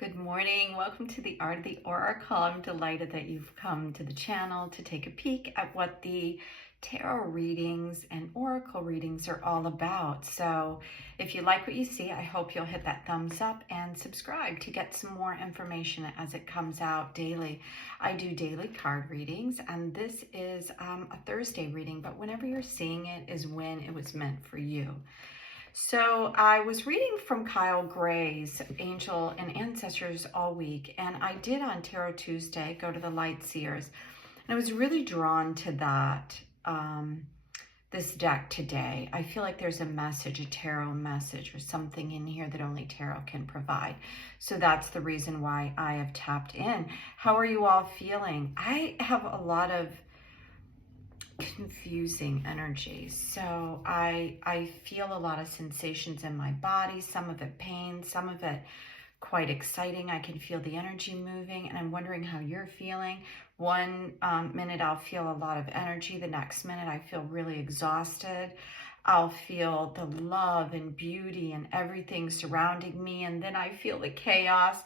Good morning. Welcome to the Art of the Oracle. I'm delighted that you've come to the channel to take a peek at what the tarot readings and oracle readings are all about. So if you like what you see, I hope you'll hit that thumbs up and subscribe to get some more information as it comes out daily. I do daily card readings, and this is a Thursday reading, but whenever you're seeing it is when it was meant for you. So I was reading from Kyle Gray's Angel and Ancestors all week, and I did on Tarot Tuesday go to the Light Seers, and I was really drawn to that, this deck today. I feel like there's a message, a tarot message, or something in here that only tarot can provide. So that's the reason why I have tapped in. How are you all feeling? I have a lot of confusing energy. So I feel a lot of sensations in my body, some of it pain, some of it quite exciting. I can feel the energy moving, and I'm wondering how you're feeling. One minute I'll feel a lot of energy, the next minute I feel really exhausted. I'll feel the love and beauty and everything surrounding me, and then I feel the chaos.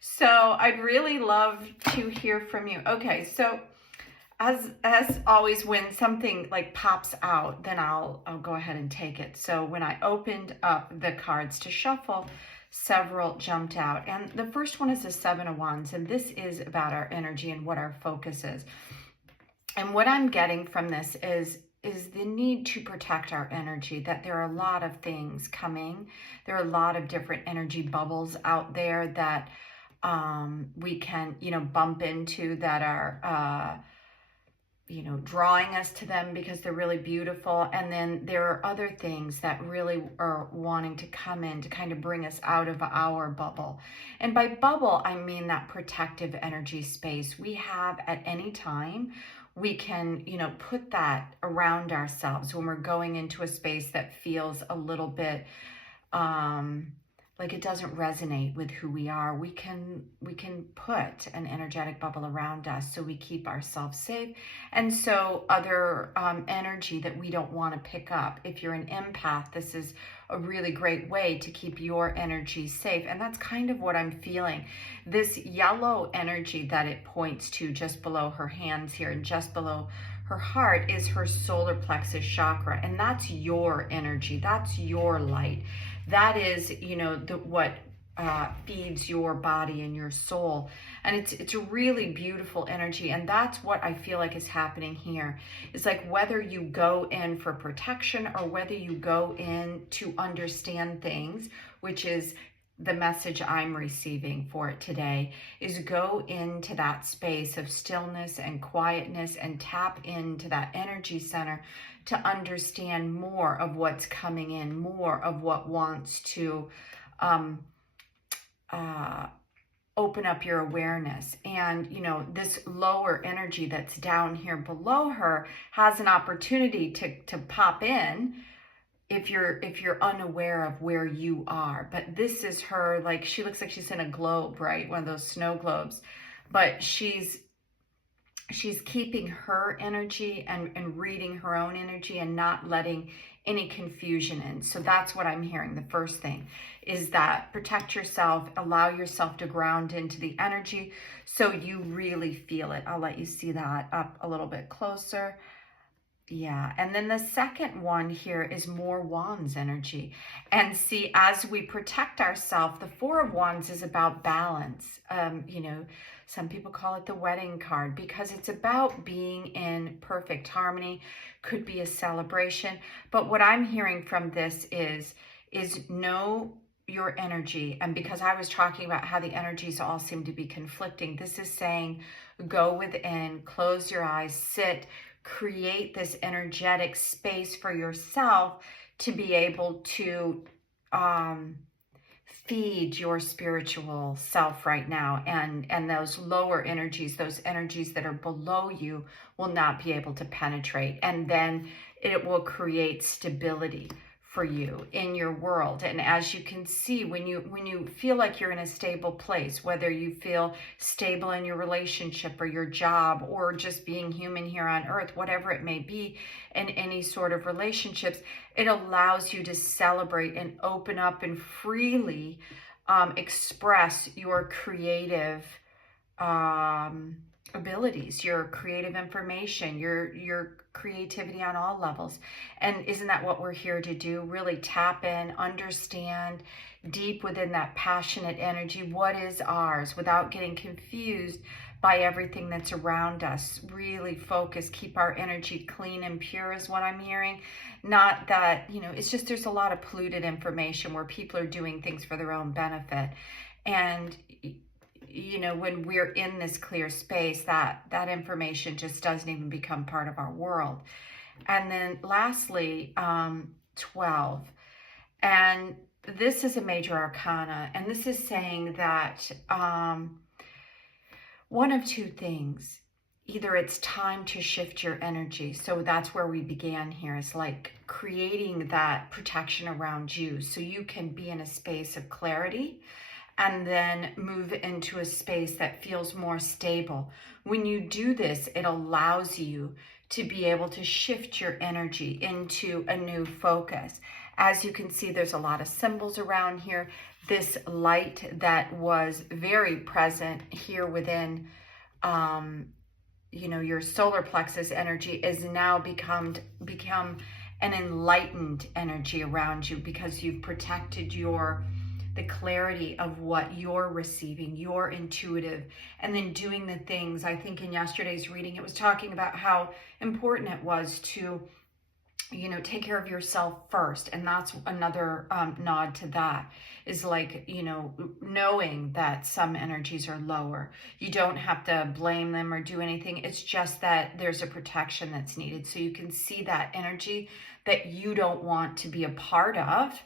So I'd really love to hear from you. Okay, so as always, when something like pops out, then I'll go ahead and take it. So when I opened up the cards to shuffle, several jumped out. And the first one is the Seven of Wands, and this is about our energy and what our focus is. And what I'm getting from this is the need to protect our energy, that there are a lot of things coming. There are a lot of different energy bubbles out there that we can, bump into, that are drawing us to them because they're really beautiful. And then there are other things that really are wanting to come in to kind of bring us out of our bubble. And by bubble, I mean that protective energy space we have at any time. We can, put that around ourselves when we're going into a space that feels a little bit, like it doesn't resonate with who we are. We can put an energetic bubble around us so we keep ourselves safe. And so other energy that we don't want to pick up. If you're an empath, this is a really great way to keep your energy safe. And that's kind of what I'm feeling. This yellow energy that it points to just below her hands here and just below her heart is her solar plexus chakra. And that's your energy. That's your light. That is, what feeds your body and your soul. And it's a really beautiful energy. And that's what I feel like is happening here. It's like whether you go in for protection or whether you go in to understand things, which is the message I'm receiving for it today, is go into that space of stillness and quietness and tap into that energy center to understand more of what's coming in, more of what wants to open up your awareness. And, this lower energy that's down here below her has an opportunity to pop in if you're unaware of where you are. But this is her, like, she looks like she's in a globe, right? One of those snow globes. But she's keeping her energy and reading her own energy and not letting any confusion in. So that's what I'm hearing. The first thing is that protect yourself, allow yourself to ground into the energy so you really feel it. I'll let you see that up a little bit closer. Yeah, and then the second one here is more Wands energy. And see, as we protect ourselves, the Four of Wands is about balance. Some people call it the wedding card because it's about being in perfect harmony. Could be a celebration. But what I'm hearing from this is know your energy. And because I was talking about how the energies all seem to be conflicting, this is saying go within, close your eyes, sit, create this energetic space for yourself to be able to feed your spiritual self right now. And those lower energies, those energies that are below you, will not be able to penetrate. And then it will create stability for you in your world. And as you can see, when you feel like you're in a stable place, whether you feel stable in your relationship or your job or just being human here on earth, whatever it may be, in any sort of relationships, it allows you to celebrate and open up and freely express your creative abilities, your creative information, your creativity on all levels. And isn't that what we're here to do? Really tap in, understand deep within that passionate energy what is ours without getting confused by everything that's around us. Really focus, keep our energy clean and pure is what I'm hearing. Not that, it's just there's a lot of polluted information where people are doing things for their own benefit. And when we're in this clear space, that information just doesn't even become part of our world. And then lastly, 12. And this is a major arcana. And this is saying that one of two things. Either it's time to shift your energy. So that's where we began here, is like creating that protection around you so you can be in a space of clarity and then move into a space that feels more stable. When you do this, it allows you to be able to shift your energy into a new focus. As you can see, there's a lot of symbols around here. This light that was very present here within, your solar plexus energy is now become an enlightened energy around you because you've protected the clarity of what you're receiving, you're intuitive, and then doing the things. I think in yesterday's reading, it was talking about how important it was to, take care of yourself first. And that's another nod to that, is like, knowing that some energies are lower. You don't have to blame them or do anything. It's just that there's a protection that's needed. So you can see that energy that you don't want to be a part of,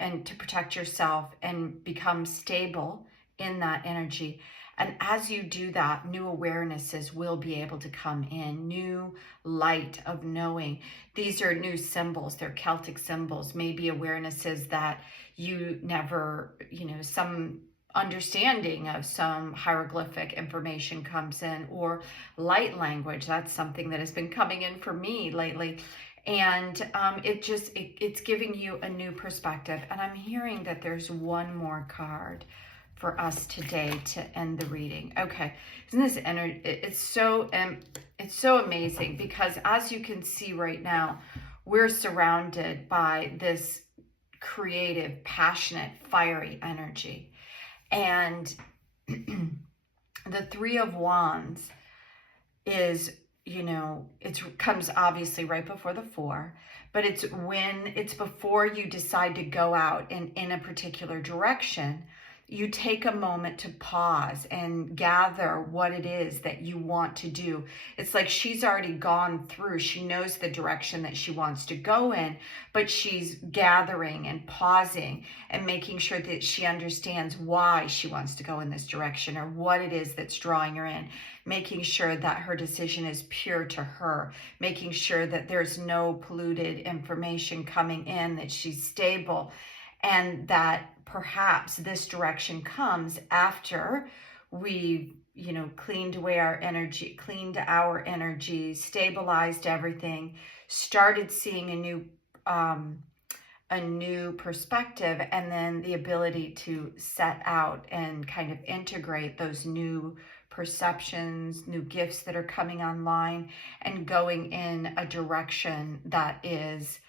and to protect yourself and become stable in that energy. And as you do that, new awarenesses will be able to come in, new light of knowing. These are new symbols, they're Celtic symbols, maybe awarenesses that you never, some understanding of some hieroglyphic information comes in, or light language. That's something that has been coming in for me lately. And it's giving you a new perspective. And I'm hearing that there's one more card for us today to end the reading. Okay, isn't this energy? It's so amazing, because as you can see right now, we're surrounded by this creative, passionate, fiery energy. And the Three of Wands is, it comes obviously right before the Four, but it's before you decide to go out in a particular direction. You take a moment to pause and gather what it is that you want to do. It's like she's already gone through. She knows the direction that she wants to go in, but she's gathering and pausing and making sure that she understands why she wants to go in this direction, or what it is that's drawing her in, making sure that her decision is pure to her, making sure that there's no polluted information coming in, that she's stable, and that perhaps this direction comes after we've, cleaned our energy, stabilized everything, started seeing a new perspective, and then the ability to set out and kind of integrate those new perceptions, new gifts that are coming online, and going in a direction that is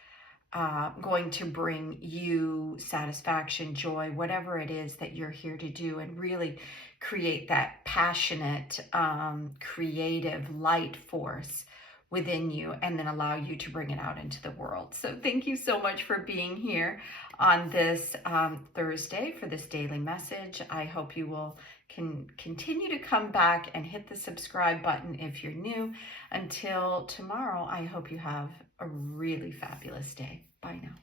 going to bring you satisfaction, joy, whatever it is that you're here to do, and really create that passionate, creative light force within you, and then allow you to bring it out into the world. So thank you so much for being here on this Thursday for this daily message. I hope you can continue to come back and hit the subscribe button if you're new. Until tomorrow, I hope you have a really fabulous day. Bye now.